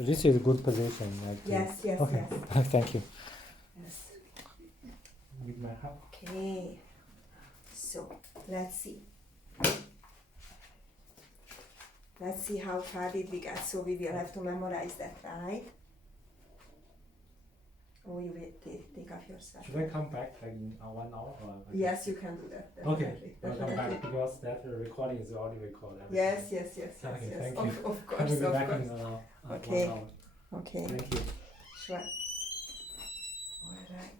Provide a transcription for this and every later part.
So this is a good position. Like Yes, yes, okay. yes. Thank you. Yes. With my help. Okay. So let's see. Let's see how far did we get. So we will have to memorize that, right? Oh, you will take off your sweater. Should I come back like in 1 hour? Or Yes, you can do that. Okay, Definitely. I'll come back because that recording is already recorded. Yes, yes, yes, yes, Okay, yes. thank Of, you. of course, I will be of back course. in 1 Okay. hour. Okay. Thank you. Sure. All right.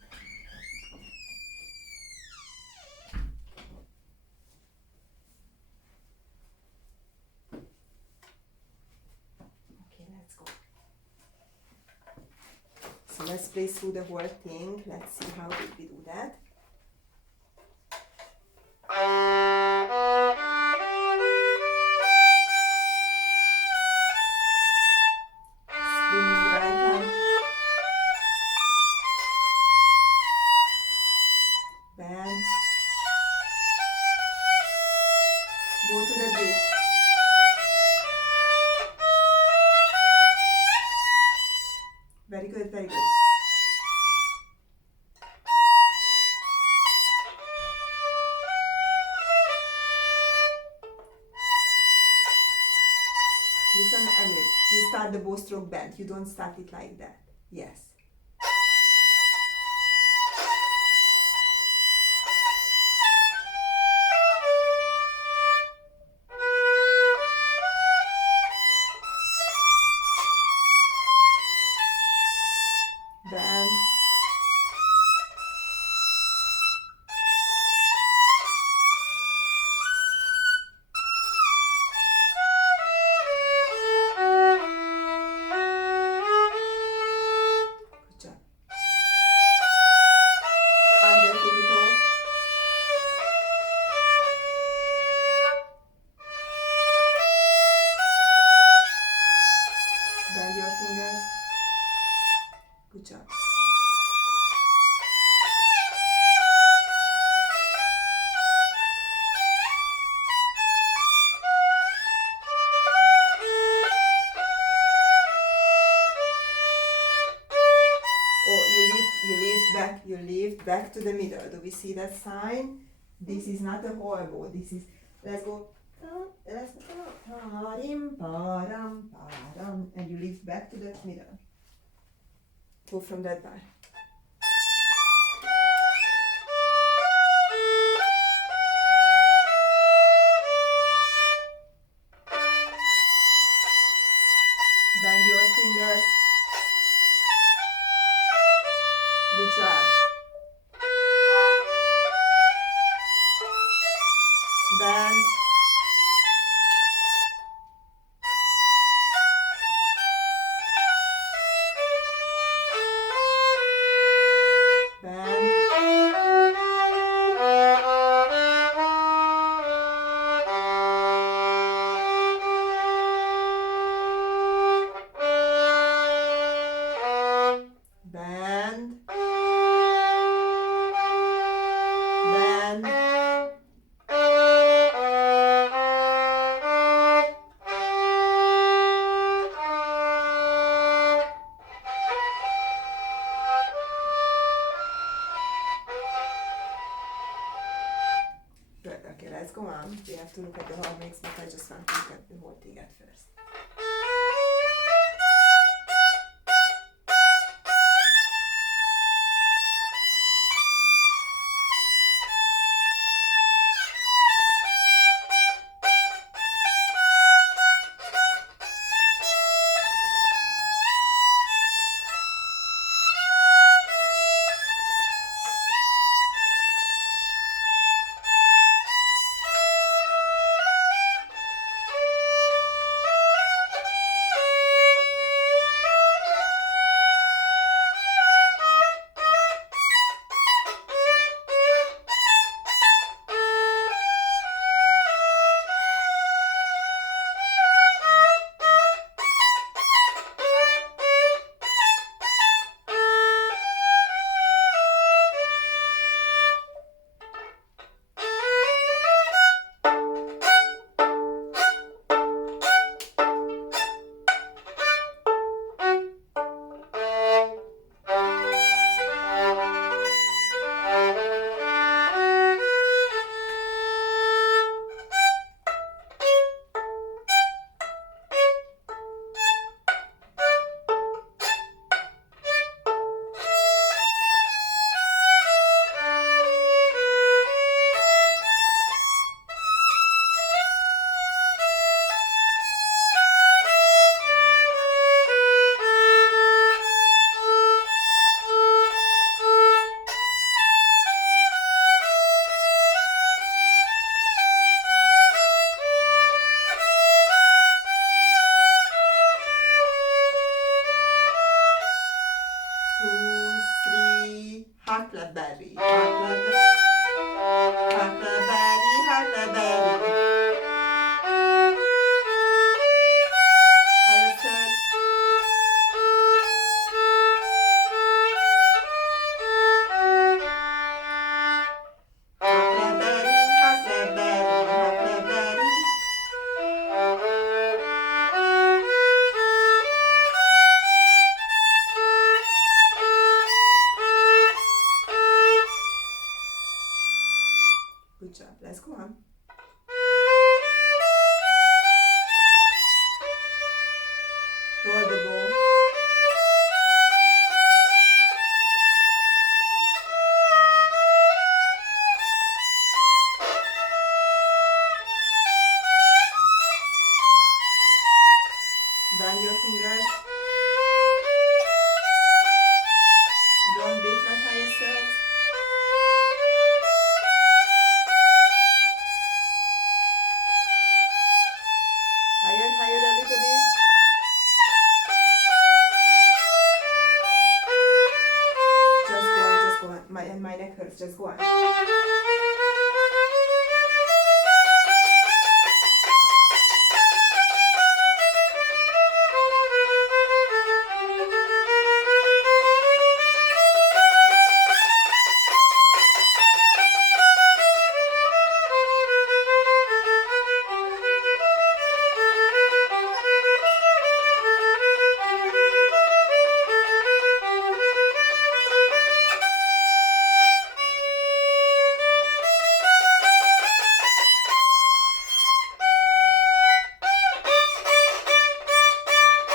Okay, let's go. So let's play through the whole thing. Let's see how did we do that. Screaming right now. Bend. Go to the bridge. Very good, very good. Listen, Emily, you start the bow stroke bend. You don't start it like that. Yes. Bend. Good job. Under tippy-toe. Bend your fingers. Good job. Oh, you lift back to the middle. Do we see that sign? This is not a whole bow. This is, let's go. Let's go. Parim, param, param. And you lift back to the middle. Go from that bar. Bend your fingers. Good job. Bend. Bend. Bend. Bend. Good. Okay, let's go on. We have to look at the harmonics, but I just want to look at the whole thing at first. huckleberry, huckleberry, huckleberry, huckleberry. Higher third. Huckleberry, huckleberry, huckleberry. Good job. Let's go on. Roll the bow. Bend your fingers. Don't be flat higher thirds. Higher, higher a little bit. Just go on. My neck hurts, just go on.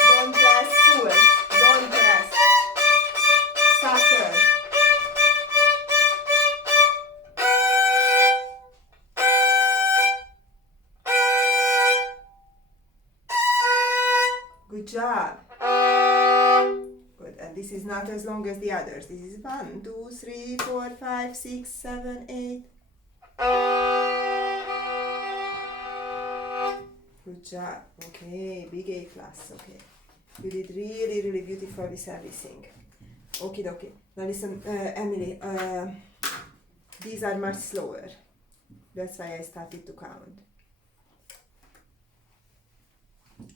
Don't press full. Don't press. Softer. Good job. Good. And this is not as long as the others. This is 1, 2, 3, 4, 5, 6, 7, 8. Good job. Okay, big A class. Okay. You did really, really beautiful with everything. Okay, dokie. Now listen, Emily, these are much slower. That's why I started to count.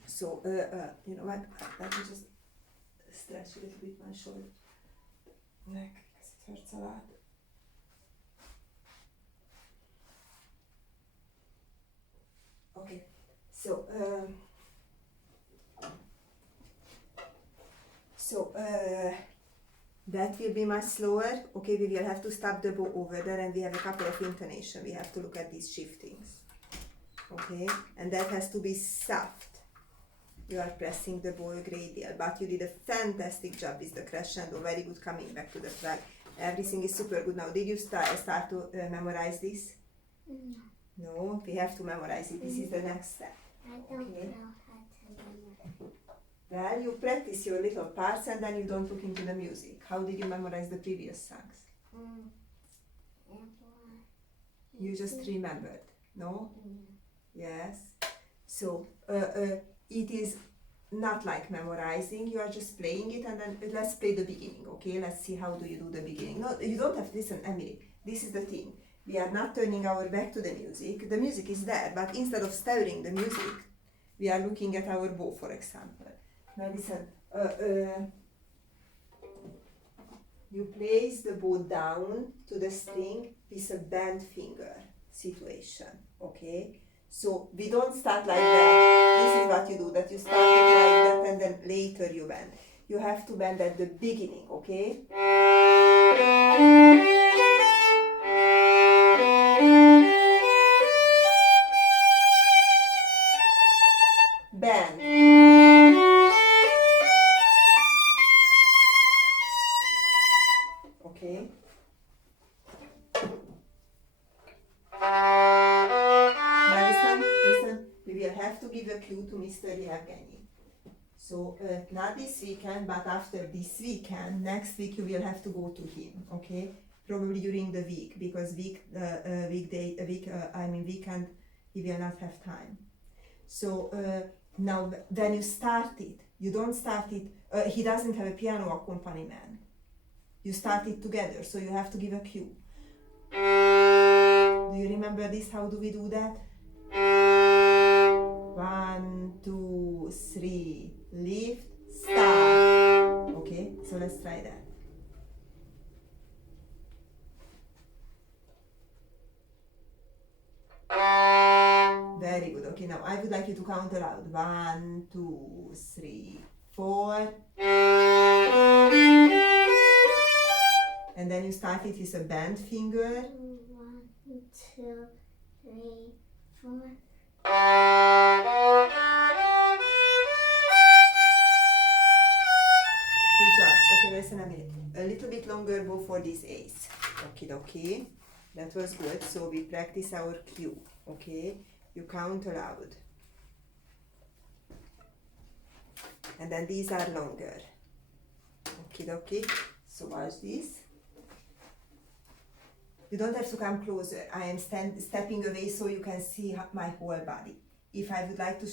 So, you know what? Let me just stretch a little bit my shoulder, neck, because it hurts a lot. Okay, so that will be much slower. Okay, we will have to stop the bow over there, and we have a couple of intonation. We have to look at these shiftings. Okay, and that has to be soft. You are pressing the bow gradient, but you did a fantastic job with the crescendo. Very good coming back to the track. Everything is super good now. Did you start to memorize this? No, No, we have to memorize it. This is the next step. I don't Okay. know how to memorize. Well, you practice your little parts and then you don't look into the music. How did you memorize the previous songs? You just remembered, no? Yes. So, it is not like memorizing. You are just playing it, and then let's play the beginning, okay? Let's see how do you do the beginning. No, you don't have to listen, Emily. This is the thing. We are not turning our back to the music. The music is there, but instead of staring the music, we are looking at our bow, for example. Now listen, you place the bow down to the string with a bent finger situation, okay? So we don't start like that. This is what you do, that you start it like that and then later you bend. You have to bend at the beginning, okay? Bend. Okay? Listen, we will have to give a clue to Mr. Yevgeny. So, not this weekend, but after this weekend, next week you will have to go to him, okay? Probably during the week, because weekend, he will not have time. So, now when you start it, you don't start it, he doesn't have a piano accompaniment. You start it together, so you have to give a cue. Do you remember this? How do we do that? 1, 2, 3, lift, start. Okay, so let's try that. Very good. Okay, now I would like you to count aloud. 1, 2, 3, 4. And then you start it with a bent finger. 1, 2, 3, 4. Good job. Okay, listen a minute. A little bit longer bow for this ace. Okay. That was good. So we practice our cue. Okay, you count aloud. And then these are longer. Okay. So watch this. You don't have to come closer. I am stepping away so you can see my whole body. If I would like to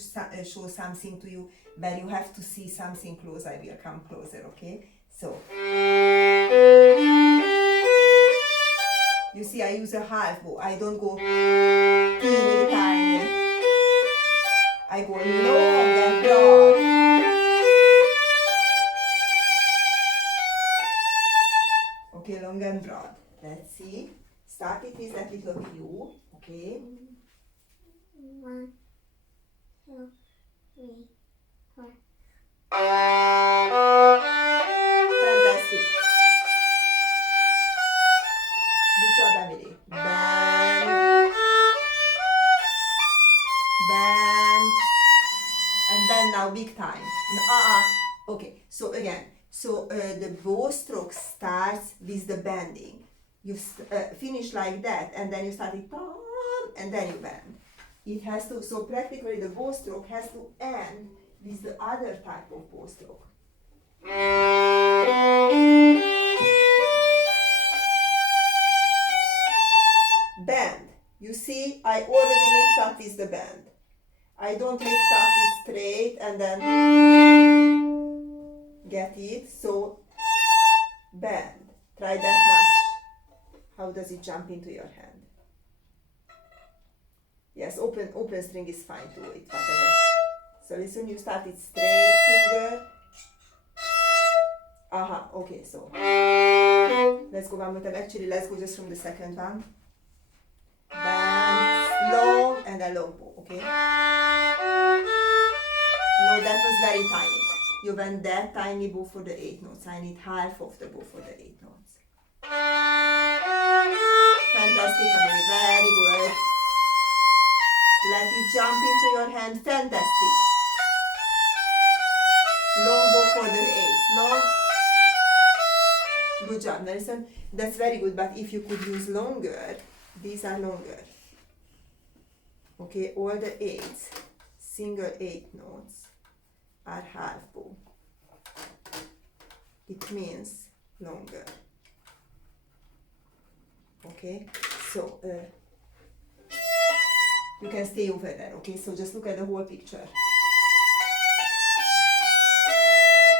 show something to you where you have to see something close, I will come closer, okay? So, you see I use a half bow. I don't go teeny tiny. I go long and broad. Okay, long and broad. Let's see. Start it with that little cue, okay? 1, 2, 3, 4. Fantastic. Good job, Emily. Bend. And then now big time. Okay, so again. So the bow stroke starts with the bending. You finish like that, and then you start it, and then you bend. It has to, so practically the bow stroke has to end with the other type of bow stroke. Bend. You see, I already lift up with the bend. I don't lift up with straight and then get it. So bend. Try that much. How does it jump into your hand? Yes, open string is fine too. It's whatever. So listen, you start it straight finger. Okay, so let's go one more time. Actually, let's go just from the second one. Bend, long, and a long bow, okay? No, that was very tiny. You went that tiny bow for the 8 notes. I need half of the bow for the 8 notes. Fantastic, Amelie. Very good. Let it jump into your hand. Fantastic. Long bow for the 8. Long. Good job, Nelson. That's very good, but if you could use longer, these are longer. Okay, all the 8s, single 8 notes, are half bow. It means longer. Okay, so you can stay over there. Okay, so just look at the whole picture.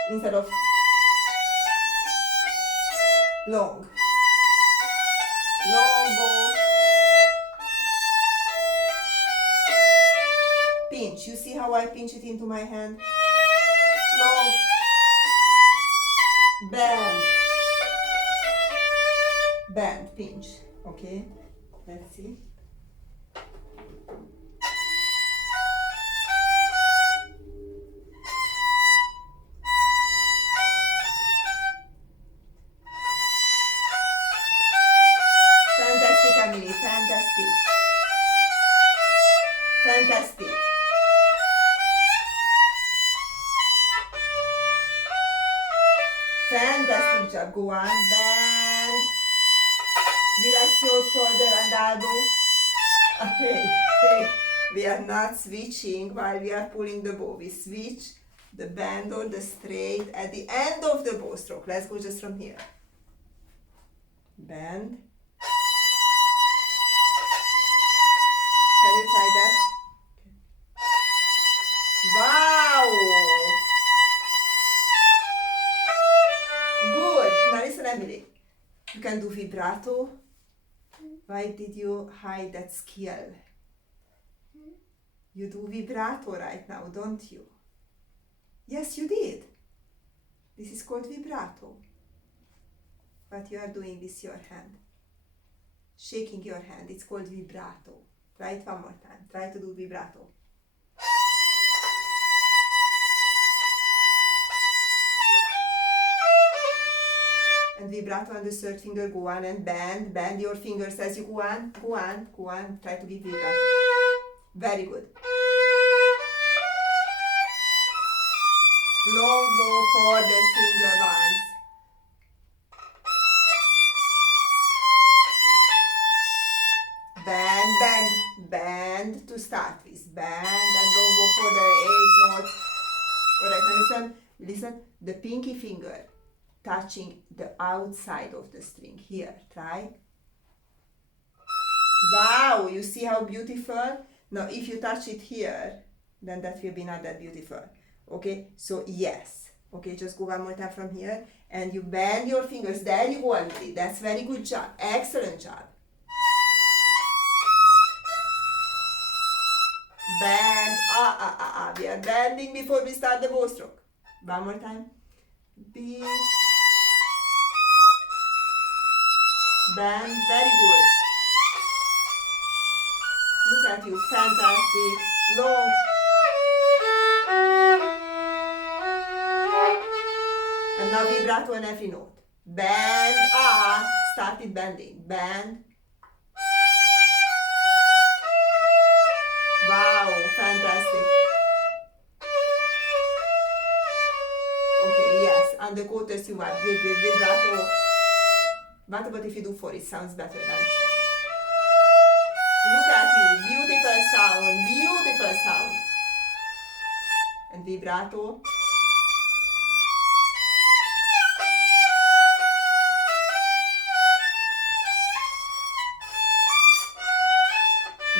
Instead of long bow, pinch. You see how I pinch it into my hand? Long, bend, pinch. Okay, let's see. Fantastic, Amelie, fantastic. Fantastic. Fantastic job. Go on, bend. Relax your shoulder and elbow. Hey, we are not switching while we are pulling the bow. We switch the bend or the straight at the end of the bow stroke. Let's go just from here. Bend. Can you try that? Wow! Good. Now listen, Emily. can do vibrato. Why did you hide that skill? You do vibrato right now, don't you? Yes, you did. This is called vibrato. What you are doing with your hand. Shaking your hand, it's called vibrato. Try it one more time. Try to do vibrato. And vibrato on the third finger, go on and bend your fingers as you go on, try to give vibrato. Very good. Long bow for the single ones. Bend to start with. Bend and long bow for the 8 notes. Alright, now listen, the pinky finger touching the outside of the string. Here, try. Wow, you see how beautiful? Now, if you touch it here, then that will be not that beautiful. Okay, so yes. Okay, just go one more time from here. And you bend your fingers. There you go, Alviri. That's very good job. Excellent job. Bend. We are bending before we start the bow stroke. One more time. B. Bend. Very good. Look at you. Fantastic. Long. And now vibrato on every note. Bend. Started bending. Bend. Wow, fantastic. Okay, yes, and the quarters you want with vibrato. What about if you do 4? It sounds better then. Look at you, beautiful sound. And vibrato.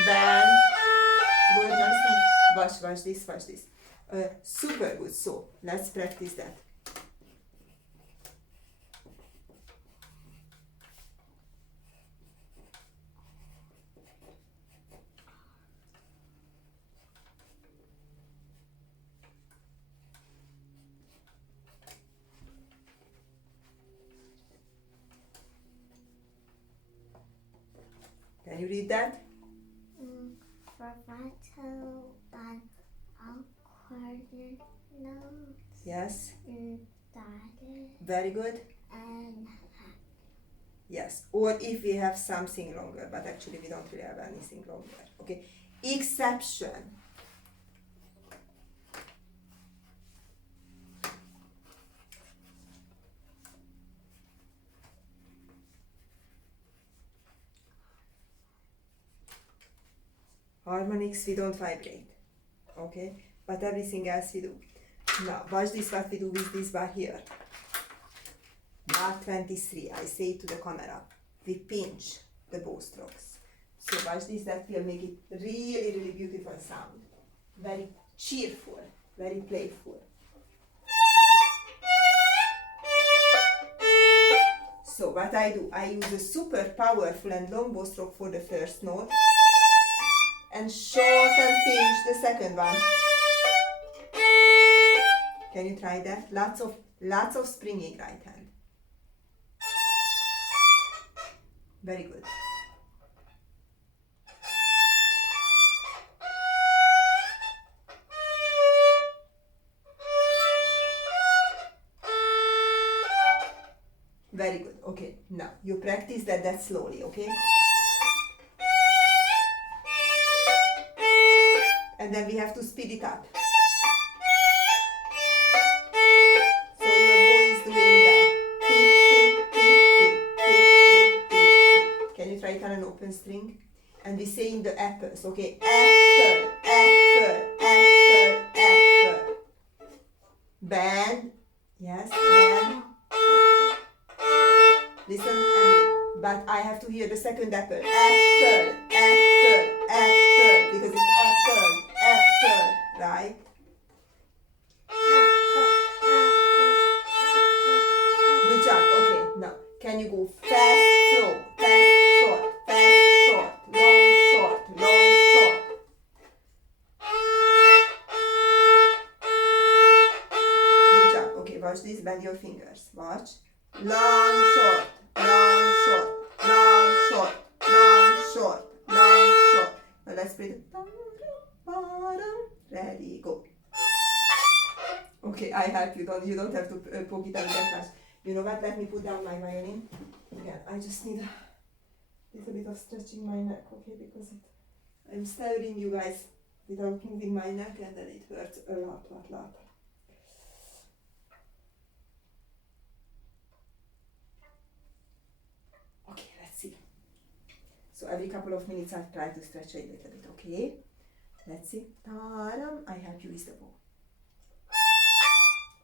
Bend. Good, nice. Watch this. Super good. So, let's practice that. Can you read that? Vibrato on all quarter notes. Yes. Started Very good. and Yes. Or if we have something longer, but actually we don't really have anything longer. Okay. Exception. Harmonics we don't vibrate. Okay. But everything else we do. Now, watch this what we do with this bar here. Bar 23, I say it to the camera. We pinch the bow strokes. So watch this, that will make it really, really beautiful sound. Very cheerful, very playful. So what I do, I use a super powerful and long bow stroke for the first note. And short and pinch the second one. Can you try that? Lots of springing right hand. Very good. Very good. Okay, now you practice that slowly, okay? And then we have to speed it up. So your bow is doing that. Can you try it on an open string? And we say in the apples, okay? Apple, apple, apple, apple. Bend. Yes, bend. Listen, but I have to hear the second apple. Apple, apple, apple. Because it's apple, apple, right? Good job. Okay, now can you go fast? bend your fingers. Watch. Long, short, long, short, long, short, long, short, long, short. Now let's play the ready, go. Okay, I help you. You don't have to poke it out that much. You know what? Let me put down my violin. Again, I just need a little bit of stretching my neck, okay? Because I'm staring you guys without moving my neck, and then it hurts a lot. Okay, let's see. So every couple of minutes I try to stretch a little bit, okay? Let's see. I help you with the bow.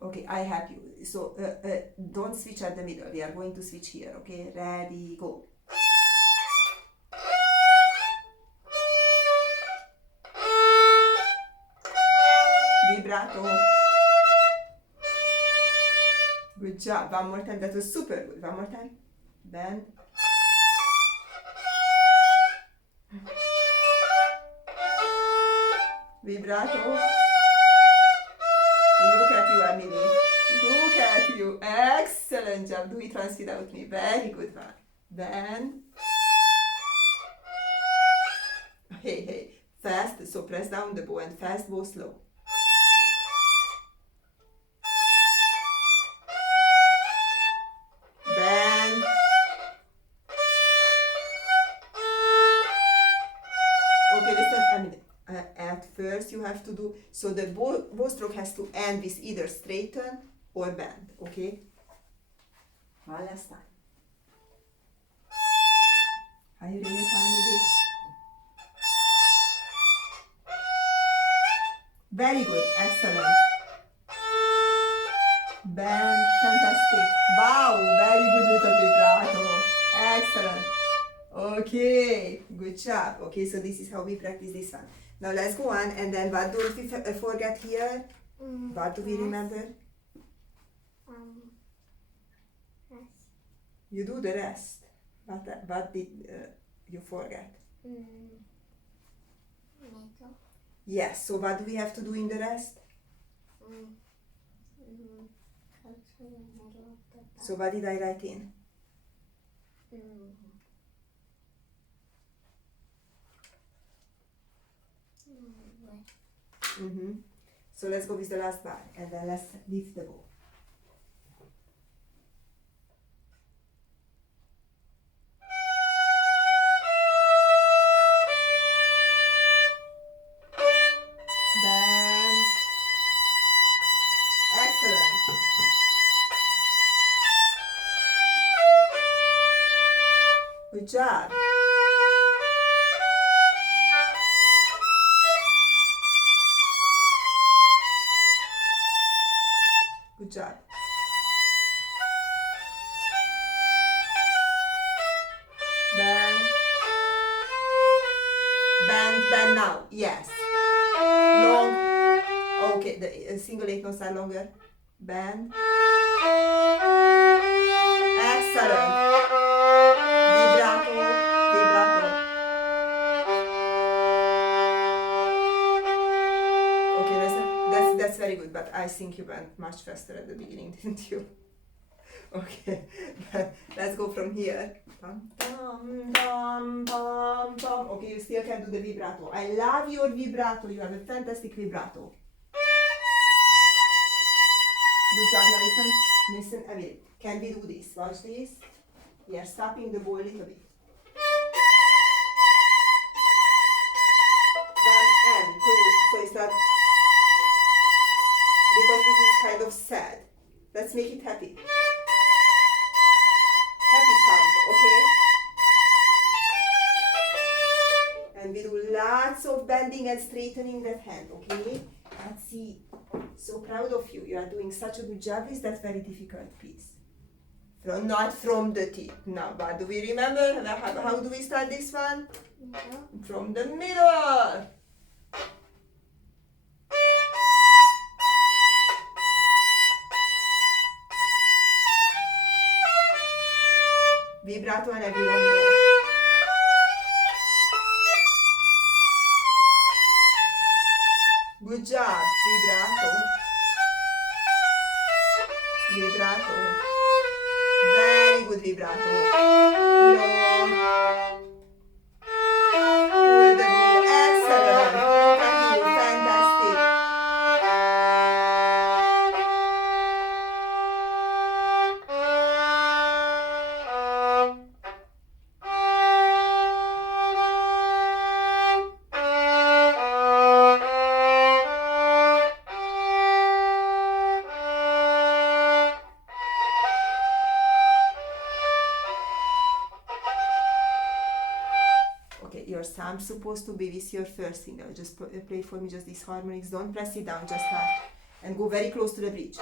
Okay, I help you. So don't switch at the middle. We are going to switch here, okay? Ready, go. Vibrato. Good job. One more time. That was super good. One more time. Bend. Vibrato. Look at you, Emily. Look at you. Excellent job. Do it once without me. Very good one. Bend. Hey. Fast. So press down the bow and fast bow, slow. Bend. Okay, listen, Emily. At first you have to do, so the bow stroke has to end with either straighten or bend, okay? One last time. Are you really finding it? Very good, excellent. Bend, fantastic. Wow, very good little vibrato. Excellent. Okay, good job. Okay, so this is how we practice this one. Now let's go on, and then what do we forget here? What do we remember? Rest. You do the rest. What did you forget? Middle. Yes, so what do we have to do in the rest? Go to the middle of the back. So what did I write in? So let's go with the last bar, and then let's lift the bow. Bend. Excellent. Good job. Good job. Bend. Bend now. Yes. Long. Okay, the single 8 notes are longer. Bend. Excellent. Vibrato. Okay, that's very good, but I think you went much faster at the beginning, didn't you? Okay, let's go from here. Okay, you still can do the vibrato. I love your vibrato. You have a fantastic vibrato. Good job. Now listen, Emily. Can we do this? Watch this. We are stopping the bow a little bit. 1 and 2. So it's not, because this is kind of sad. Let's make it happy. Happy sound, okay? And we do lots of bending and straightening that hand, okay? Let's see. So proud of you. You are doing such a good job with that very difficult piece. Not from the tip. Now, but do we remember? How do we start this one? Middle. From the middle. Vibrato and every long note. Good job, vibrato. Vibrato. Very good vibrato. Low. Pull the bow. Excellent. Look at you. Fantastic. Okay, your thumb's supposed to be with your first finger. Just play for me just these harmonics. Don't press it down, just touch. And go very close to the bridge.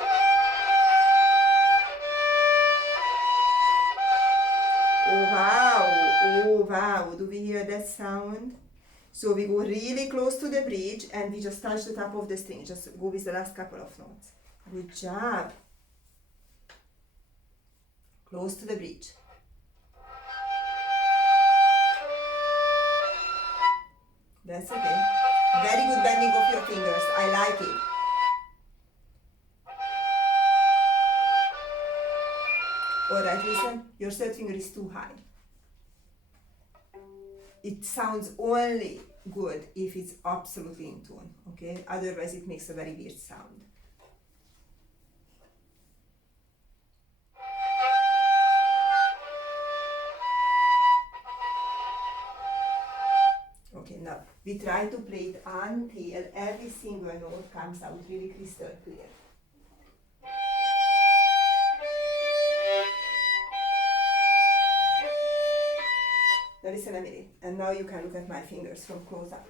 Oh wow, oh wow, do we hear that sound? So we go really close to the bridge and we just touch the top of the string. Just go with the last couple of notes. Good job. Close to the bridge. That's okay. Very good bending of your fingers. I like it. Alright, listen. Your third finger is too high. It sounds only good if it's absolutely in tune, okay? Otherwise it makes a very weird sound. Okay, now we try to play it until every single note comes out really crystal clear. Now listen a minute, and now you can look at my fingers from close up.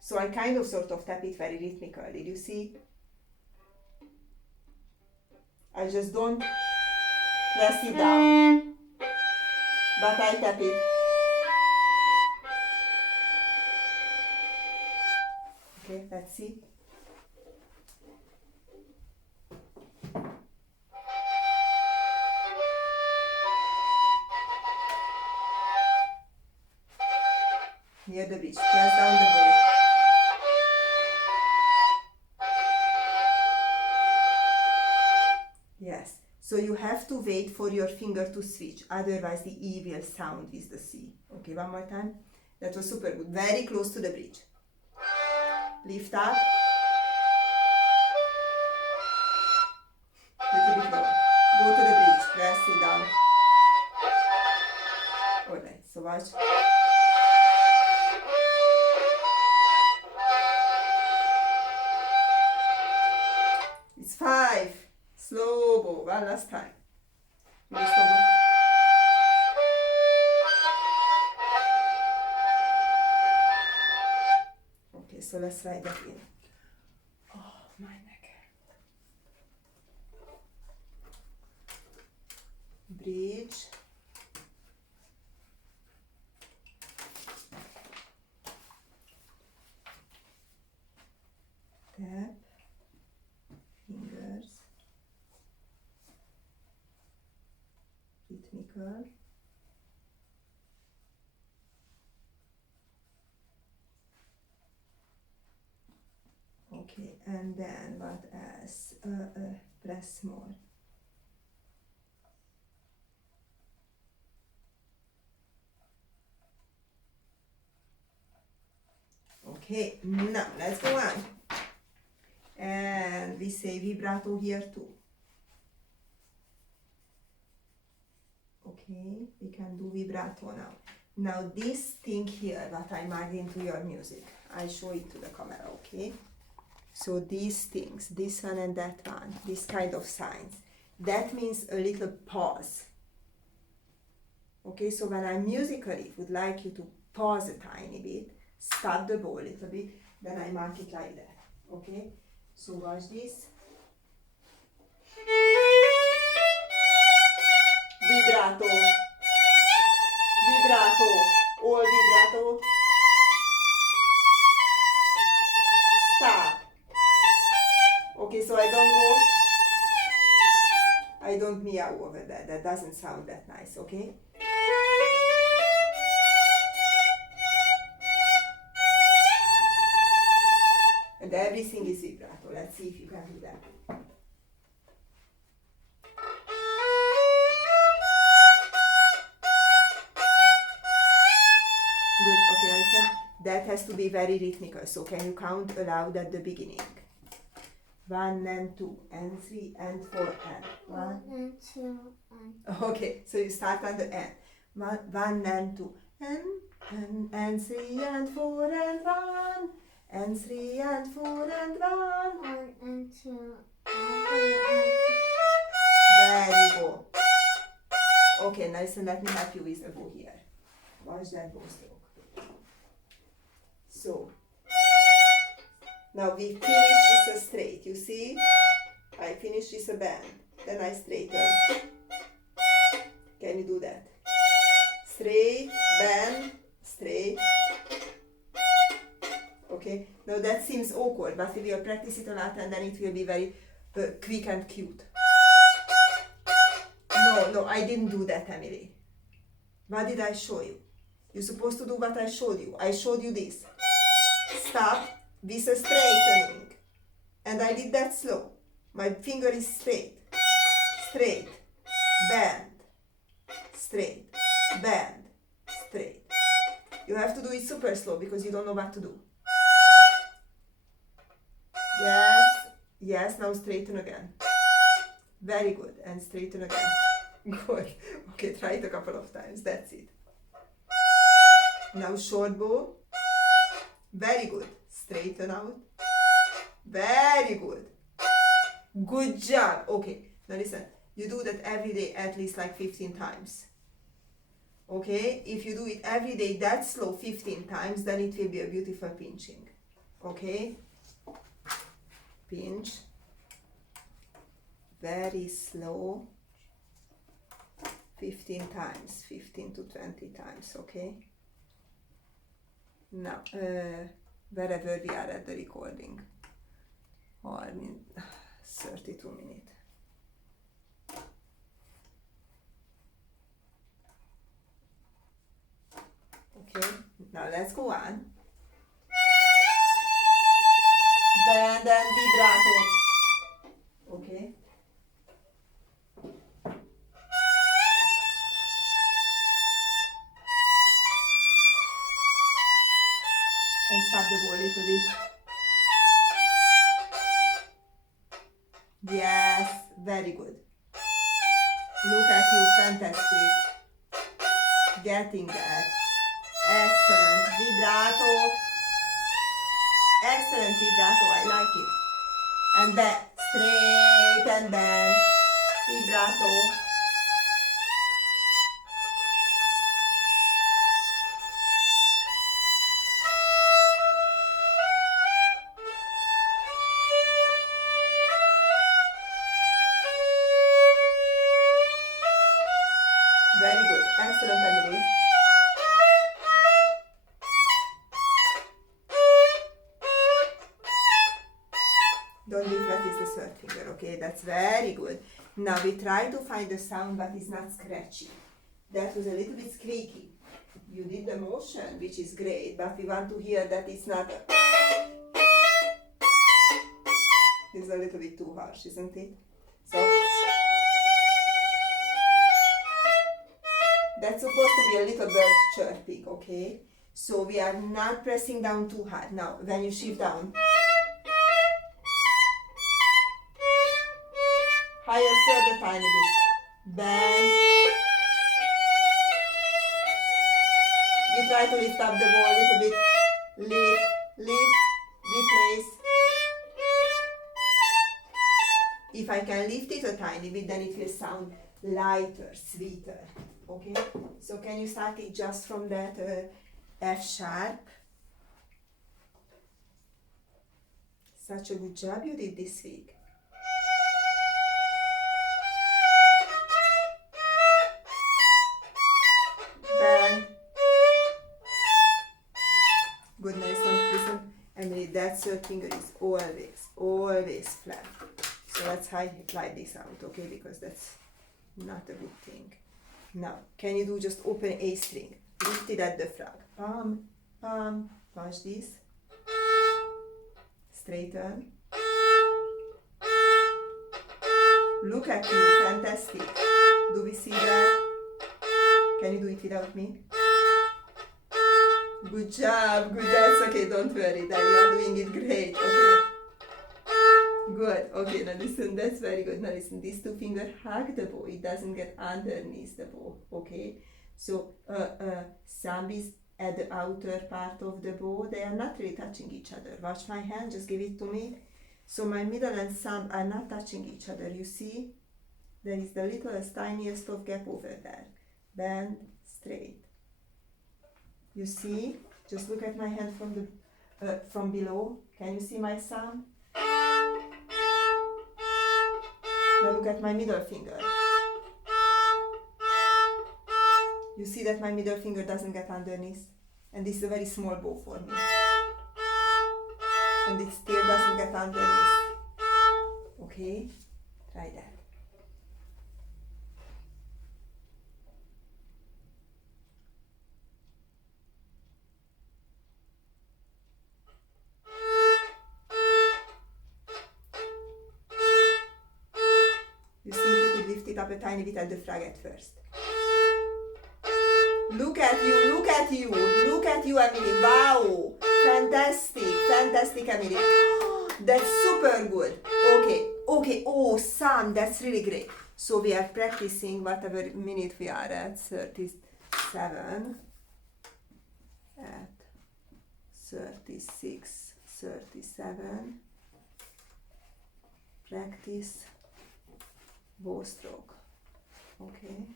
So I kind of sort of tap it very rhythmical, did you see? I just don't press it down, but I tap it. Okay, let's see. Near the bridge, press down the bow. Yes, so you have to wait for your finger to switch, otherwise the E will sound with the C. Okay, one more time. That was super good. Very close to the bridge. Lift up. Little bit lower. Go to the bridge, press it down. Alright, so watch. It's 5. Slow bow. One last time. Really slow bow. Okay, so let's try that in. Oh, my neck. Bridge. Tap. Fingers. Rhythmical. Okay, and then what else? Press more. Okay, now let's go on. And we say vibrato here too. Okay, we can do vibrato now. Now this thing here that I marked into your music, I show it to the camera, okay? So these things, this one and that one, this kind of signs, that means a little pause. Okay, so when I musically would like you to pause a tiny bit, stop the bow a little bit, then I mark it like that, okay? So watch this. Vibrato, vibrato, all vibrato. Stop. Okay, so I don't meow over that. That doesn't sound that nice, okay? and everything is vibrato. Let's see if you can do that. Good, okay, listen. That has to be very rhythmical. So can you count aloud at the beginning? 1 and 2 and 3 and 4 and 1. and 2 and Okay, so you start at the end. 1 and 2 and 3 and 4 and 1 and 3 and 4 and 1. 1 and 2 and 3 and Very good. Okay, now listen, let me help you with the bow here. Watch that bow stroke. So, now we finish with a straight, you see? I finish with a bend, then I straighten. Can you do that? Straight, bend, straight. Okay, now that seems awkward, but we will practice it a lot and then it will be very quick and cute. No, I didn't do that, Emily. What did I show you? You're supposed to do what I showed you. I showed you this. Stop with a straightening. And I did that slow. My finger is straight. Straight. Bend. Straight. Bend. Straight. You have to do it super slow because you don't know what to do. Yes. Yes, now straighten again. Very good. And straighten again. Good. Okay, try it a couple of times. That's it. Now short bow. Very good. Straighten out. Very good. Good job. Okay, now listen. You do that every day at least like 15 times. Okay, if you do it every day that slow 15 times, then it will be a beautiful pinching. Okay, pinch. Very slow. 15 times, 15 to 20 times, okay? Now, wherever we are at the recording, or 32 minutes. Okay, now let's go on. Bend and vibrato. Okay. And stop the bow a little bit. Yes, very good. Look at you, fantastic. Getting that. Excellent. Vibrato. Excellent vibrato, I like it. And back. Straight and bend. Vibrato. Very good. Excellent, Emily. Don't leave what is the third finger, okay? That's very good. Now we try to find a sound that is not scratchy. That was a little bit squeaky. You did the motion, which is great, but we want to hear that it's not a... It's a little bit too harsh, isn't it? So... That's supposed to be a little bird chirping, okay? So we are not pressing down too hard. Now, when you shift down, higher third a tiny bit. Bend. We try to lift up the ball a little bit. Lift, lift, replace. If I can lift it a tiny bit, then it will sound lighter, sweeter. Okay, so can you start it just from that F sharp? Such a good job you did this week. Bend. Good, listen. Emily, that third finger is always flat. So let's highlight this out, okay, because that's not a good thing. Now, can you do just open A string? Lift it at the frog. Palm, palm, watch this. Straighten. Look at you, fantastic. Do we see that? Can you do it without me? Good job, good, that's okay, don't worry, then you are doing it great, okay. Good, okay, now listen, that's very good. Now listen, these two fingers hug the bow, it doesn't get underneath the bow, okay. So, thumb is at the outer part of the bow, they are not really touching each other. Watch my hand, just give it to me. So my middle and thumb are not touching each other, you see? There is the littlest, tiniest of gap over there. Bend, straight. You see? Just look at my hand from below. Can you see my thumb? Now look at my middle finger. You see that my middle finger doesn't get underneath? And this is a very small bow for me. And it still doesn't get underneath. Okay? Try that. You think you could lift it up a tiny bit at the fret first. Look at you, look at you, look at you, Emily. Wow, fantastic, fantastic, Emily. That's super good. Okay, okay, oh, Sam, that's really great. So we are practicing whatever minute we are at, 37, at 36, 37, practice bow stroke. Okay.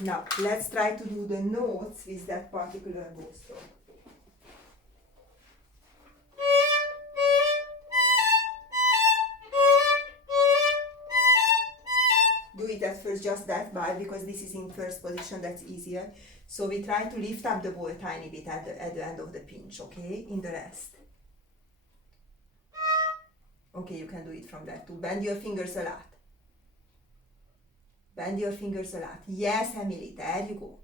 Now, let's try to do the notes with that particular bow stroke. Do it at first just that bar because this is in first position, that's easier. So we try to lift up the bow a tiny bit at the end of the pinch, okay? In the rest. Okay, you can do it from there too. Bend your fingers a lot. Bend your fingers a lot. Yes, Emily, there you go.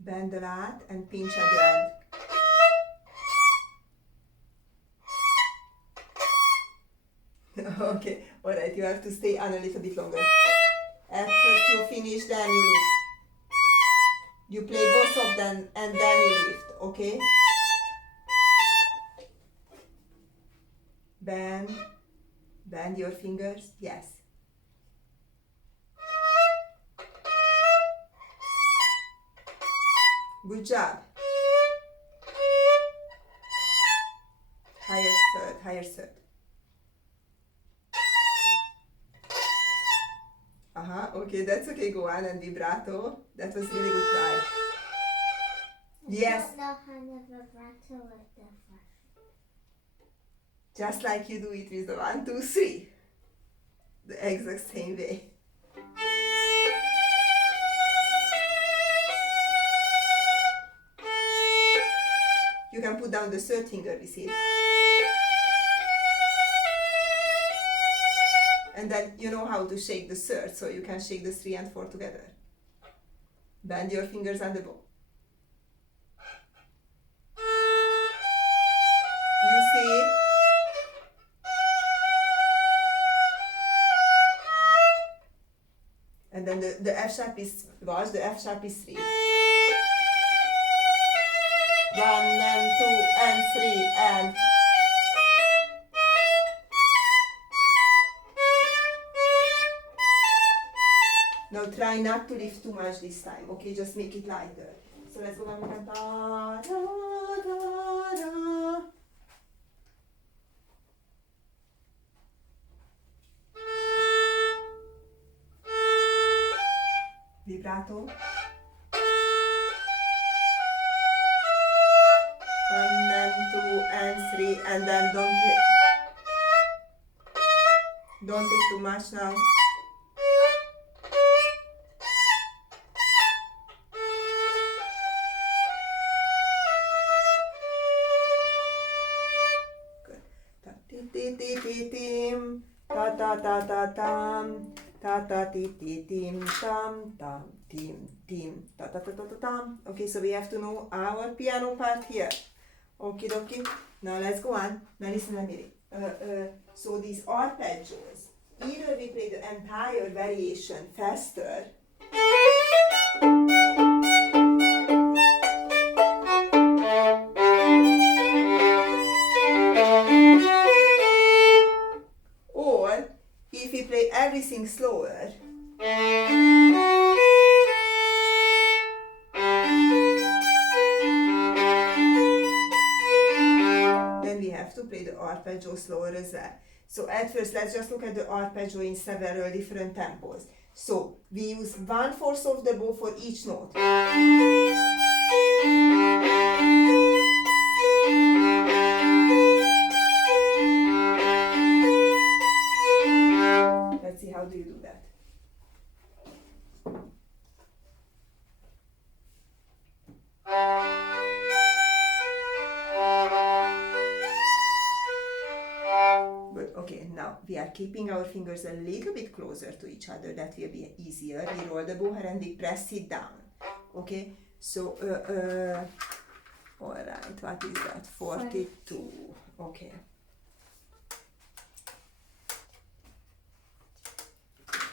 Bend a lot and pinch at the end. Okay, alright, you have to stay on a little bit longer. At first you finish, then you lift. You play both of them and then you lift, okay? Bend your fingers, yes. Good job. Higher third, higher third. Okay, that's okay, go on, and vibrato. That was really good try. Yes. I don't know how to vibrato like that. Just like you do it with the 1, 2, 3. The exact same way. You can put down the third finger with it. And then you know how to shake the third, so you can shake the 3 and 4 together. Bend your fingers on the bow. You see? And then the F sharp is, watch, the F sharp is 3. 1 and 2 and 3 and... Now try not to lift too much this time, okay? Just make it lighter. So let's go one more time. Da, da, da, da. Vibrato. 1 and 2 and 3 and then don't take too much now. Ta ta ta ta ta tam, ta ta ti ti tim tam tim tim ta ta ta ta ta tam. Okay, so we have to know our piano part here. Okie dokie. Now let's go on. Now listen a minute. So these arpeggios, either we play the entire variation faster, or if we play everything slower, then we have to play the arpeggio slower as well. So at first, let's just look at the arpeggio in several different tempos. So we use 1/4 of the bow for each note. Let's see, how do you do that? Good, okay, now we are keeping our fingers a little bit closer to each other. That will be easier. We roll the bow hair and we press it down. Okay, so, alright, what is that? 42. Okay.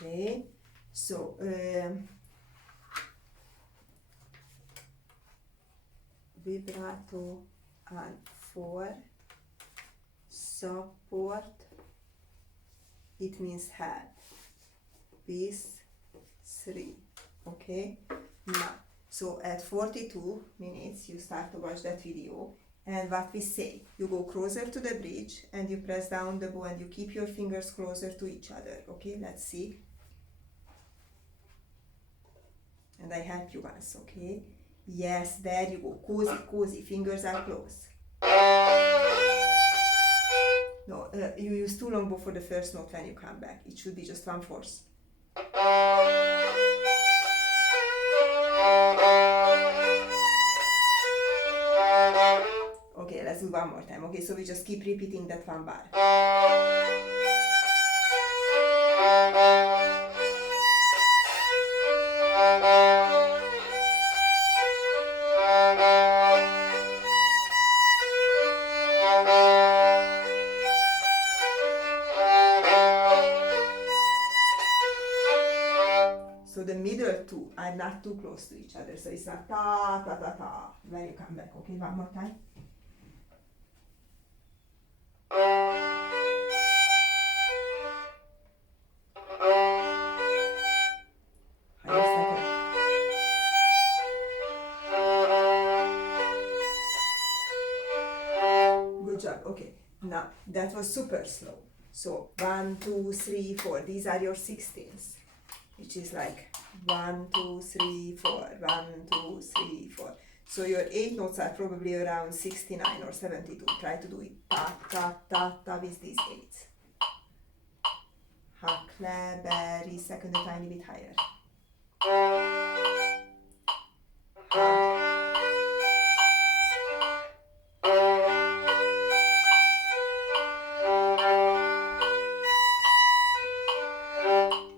Okay, so, vibrato on 4, support, it means help, with 3, okay? Now, so at 42 minutes you start to watch that video, and what we say, you go closer to the bridge and you press down the bow and you keep your fingers closer to each other, okay? Let's see. And I help you once, okay? Yes, there you go. Cozy, cozy. Fingers are close. No, you use too long bow for the first note when you come back. It should be just 1/4. Okay, let's do one more time. Okay, so we just keep repeating that one bar. So the middle two are not too close to each other. So it's not ta ta ta ta when you come back. Okay, one more time. Higher second. Good job. Okay. Now that was super slow. So 1, 2, 3, 4. These are your 16ths. Which is like 1, 2, 3, 4, 1, 2, 3, 4. So your 8 notes are probably around 69 or 72. Try to do it ta ta ta ta with these 8s. Huckleberry, second a tiny bit higher.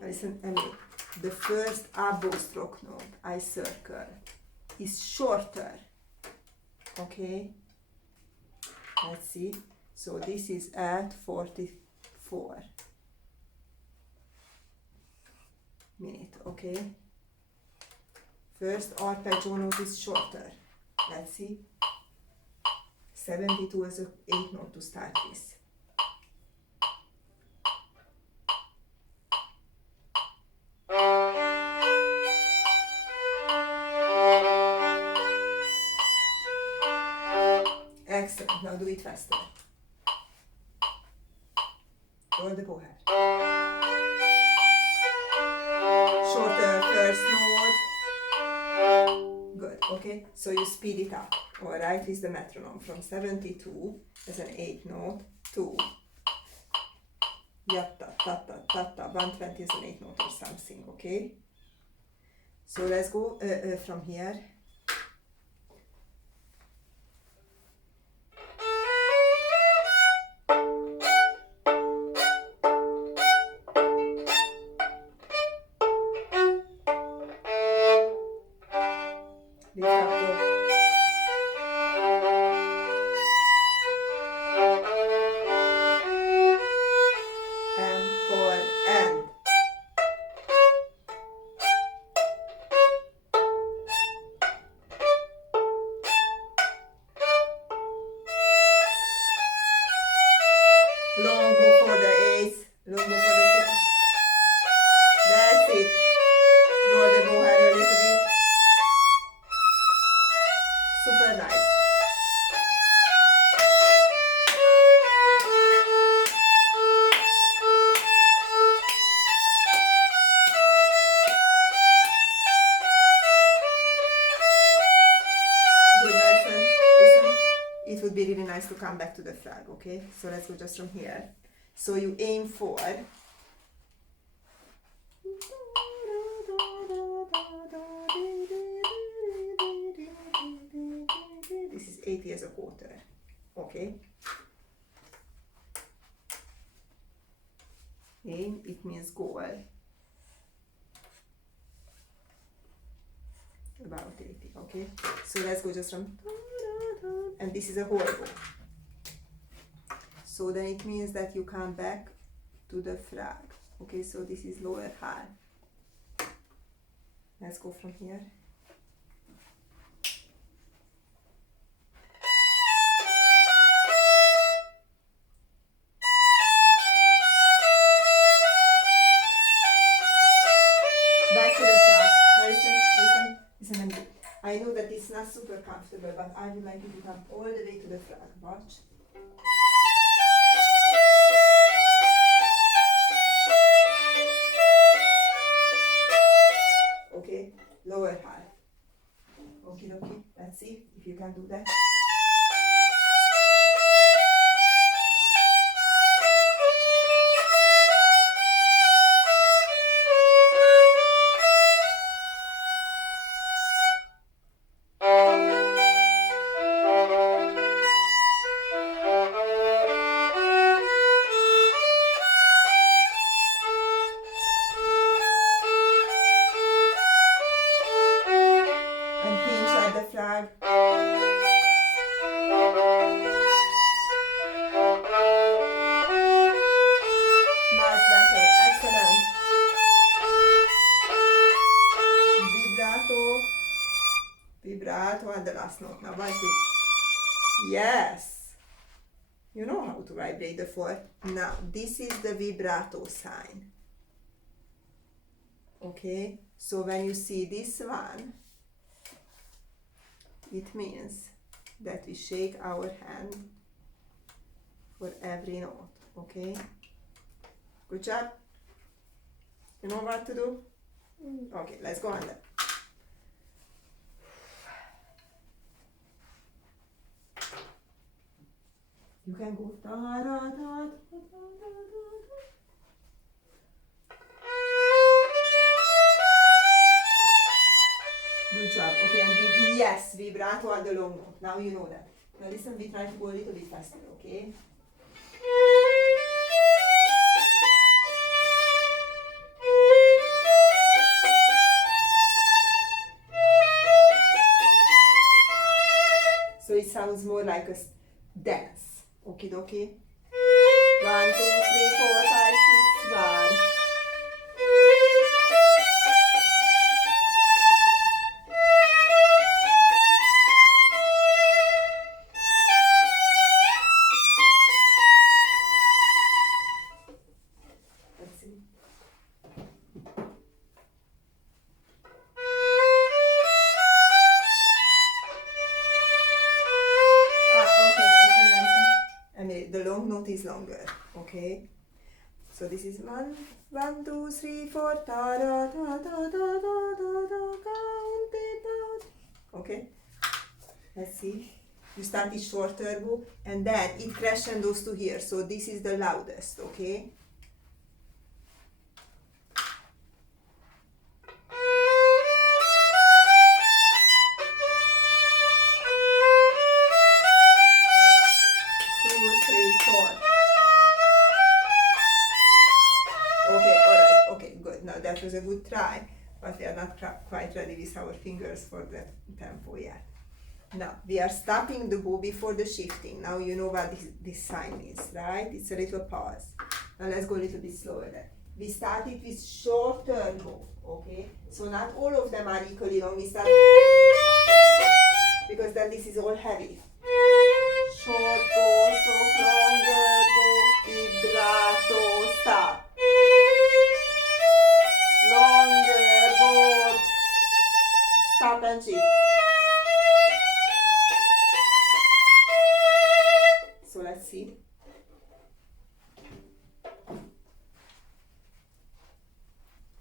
Listen, Emily. The first oboe stroke note I circle is shorter, okay? Let's see. So this is at 44 minute, okay? First arpeggio note is shorter. Let's see. 72 is an 8 note to start with. Excellent. Now do it faster. Roll the bow hair. Shorter first note. Good. Okay. So you speed it up. All right. With the metronome from 72 as an 8 note to yatta ta ta ta ta 120 as an 8 note or something. Okay. So let's go from here. has to come back to the flag, okay? So let's go just from here. So you aim for this is 8 years a quarter, okay? Aim, it means goal. About 80, okay? So let's go just from, and this is a whole bow. So then it means that you come back to the flag, okay? So this is lower high. Let's go from here. Back to the flag. Now listen and listen. I know that it's not super comfortable, but I would like you to come all the way to the flag. Watch. Okay, lower high. Okay, let's see if you can do that. And pinch at the flag. Much better, excellent. Vibrato, vibrato at the last note. Now watch this. Yes. You know how to vibrate the fourth. Now this is the vibrato sign. Okay, so when you see this one, it means that we shake our hand for every note, okay? Good job. You know what to do? Okay, let's go on then. You can go da da da da da da da. Good job. Okay, and yes, vibrato at the long note. Now you know that. Now listen, we try to go a little bit faster, okay? So it sounds more like a dance. Okie dokie. 1, 2, 3, 4, 5, 6, 1. Let's see. The long note is longer, okay? So this is 1, 1, 2, 3, 4, da da da da da da da da, count it out. Okay? Let's see. You start it shorter, and then it crescendos to here. So this is the loudest, okay? That was a good try, but we are not quite ready with our fingers for the tempo yet. Now, we are stopping the bow before the shifting. Now you know what this sign is, right? It's a little pause. Now let's go a little bit slower then. We started with shorter bow, okay? So not all of them are equally long. We start, because then this is all heavy. Short bow, stroke, longer bow, vibrato, stop. Longer bow, stop and shift. So let's see.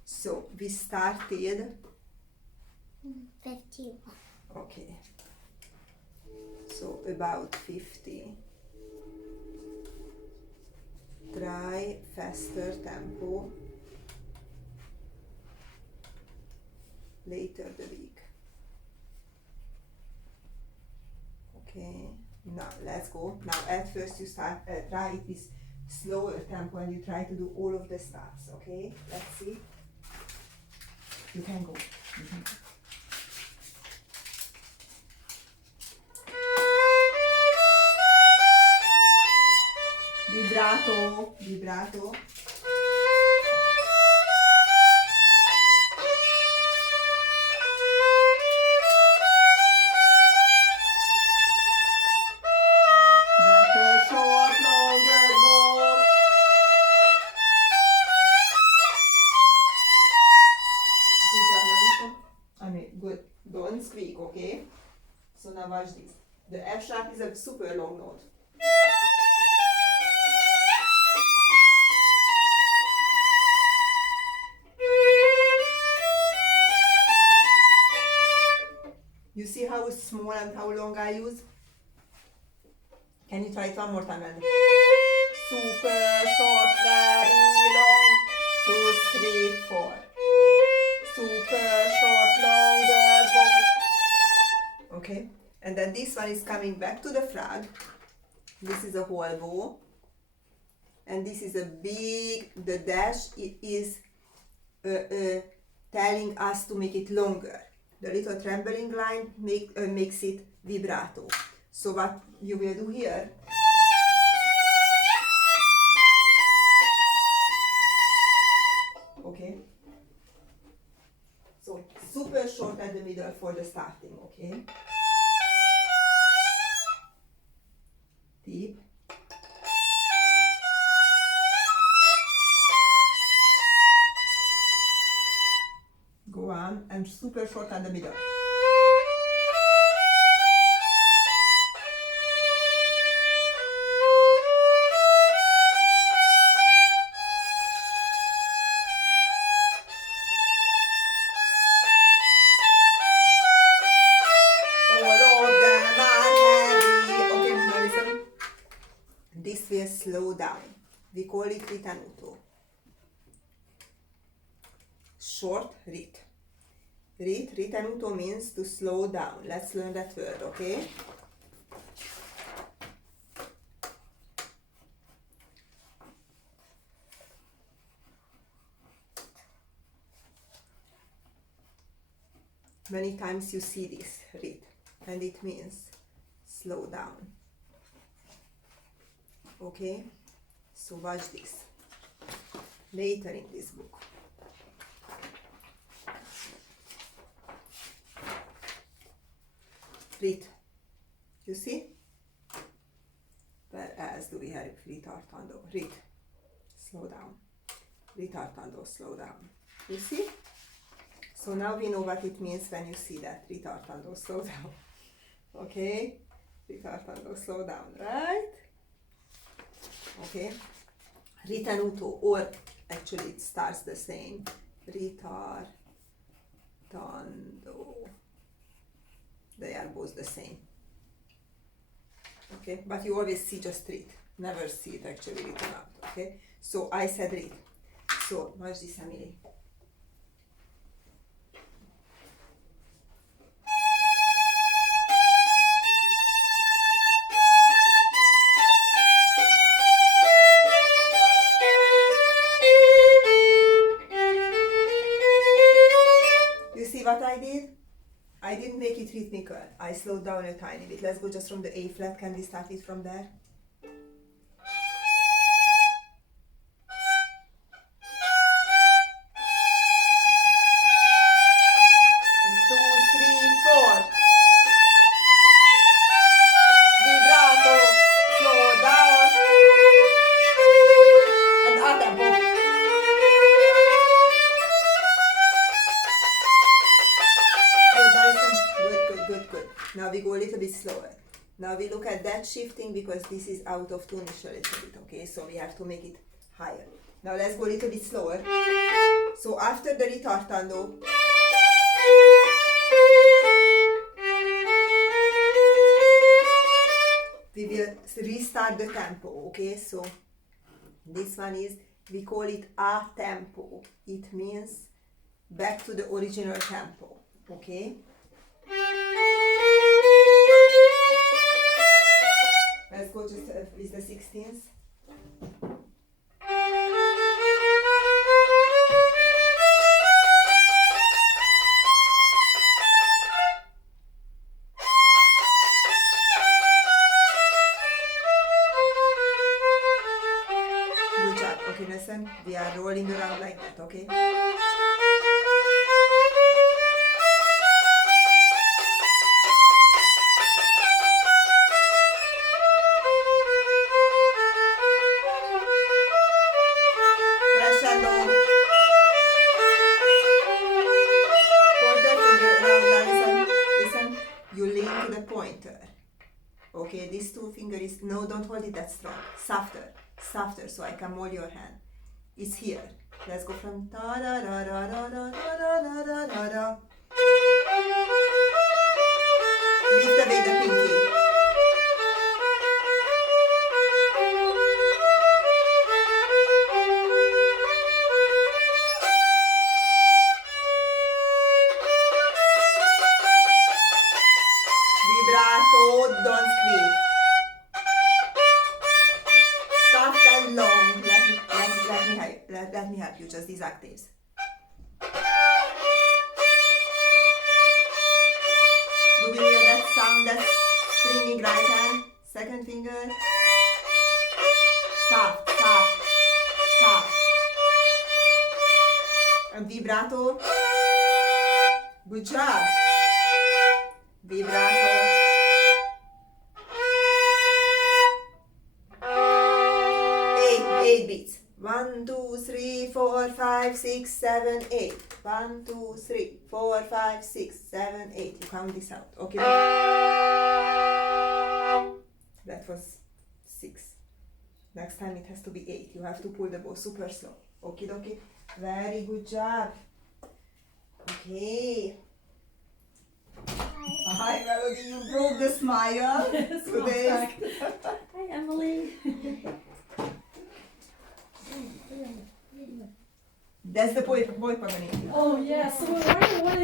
So we started 51. Okay. So about 50. try faster tempo later the week. Okay, now let's go. Now at first you start try it with slower tempo and you try to do all of the stops. Okay, let's see. You can go. You can go. Vibrato, vibrato. Better, short, longer, both. Good job, Marisa. I mean, good. Don't squeak, okay? So now watch this. The F sharp is a super long note. You see how small and how long I use? Can you try it one more time? And super short, very long. 2, 3, 4. Super short, longer, bow. Okay? And then this one is coming back to the frog. This is a whole bow. And this is a big, the dash is telling us to make it longer. The little trembling line makes it vibrato. So what you will do here, okay? So super short at the middle for the starting, okay? Deep. Go on, and super short at the middle. All of them are heavy. Okay, now listen. This will slow down. We call it ritenuto. Short rit. Ritenuto means to slow down. Let's learn that word, okay? Many times you see this, rit, and it means slow down. Okay? So watch this. Later in this book. Rit. You see? Where else do we have ritartando? Rit. Slow down. Ritartando, slow down. You see? So now we know what it means when you see that. Ritartando, slow down. Okay? Ritartando, slow down, right? Okay? Ritenuto, or actually it starts the same. Ritartando. They are both the same. Okay, but you always see just rit. Never see it actually written out. Okay, so I said rit. So watch this, Emily. You see what I did? I didn't make it rhythmical. I slowed down a tiny bit. Let's go just from the A flat. Can we start it from there? And 2, 3, 4. Vibrato. Slow down. And a tempo. Good. Now we go a little bit slower. Now we look at that shifting because this is out of tune a little bit, okay? So we have to make it higher. Now let's go a little bit slower. So after the ritartando, we will restart the tempo, okay? So This one is, we call it a tempo. It means back to the original tempo. Okay? Let's go just with the 16th. Good job. Okay, listen. We are rolling around like that, okay? Crescendo. Pointer finger around. Now listen. You lean to the pointer. Okay, these two fingers, no, don't hold it that strong. Softer, so I can mold your hand. It's here. Let's go from da da da da da da da da da da da. Lift away the pinky. Vibrato, don't squeak. Soft and long. Let me help you. Just these octaves. You will hear that sound, that stringing right hand. Second finger. Soft. And vibrato. Good job. Vibrato. 8 beats. 1, 2, 3, 4, 5, 6, 7, 8. 1, 2, 3, 4, 5, 6, 7, 8. You count this out. Okay. That was 6. Next time it has to be 8. You have to pull the bow super slow. Okay, okay. Very good job. Okay. Hi, Melody. You broke the smile today. Hi, Emily. That's the boy Pagani. Oh, yes. So what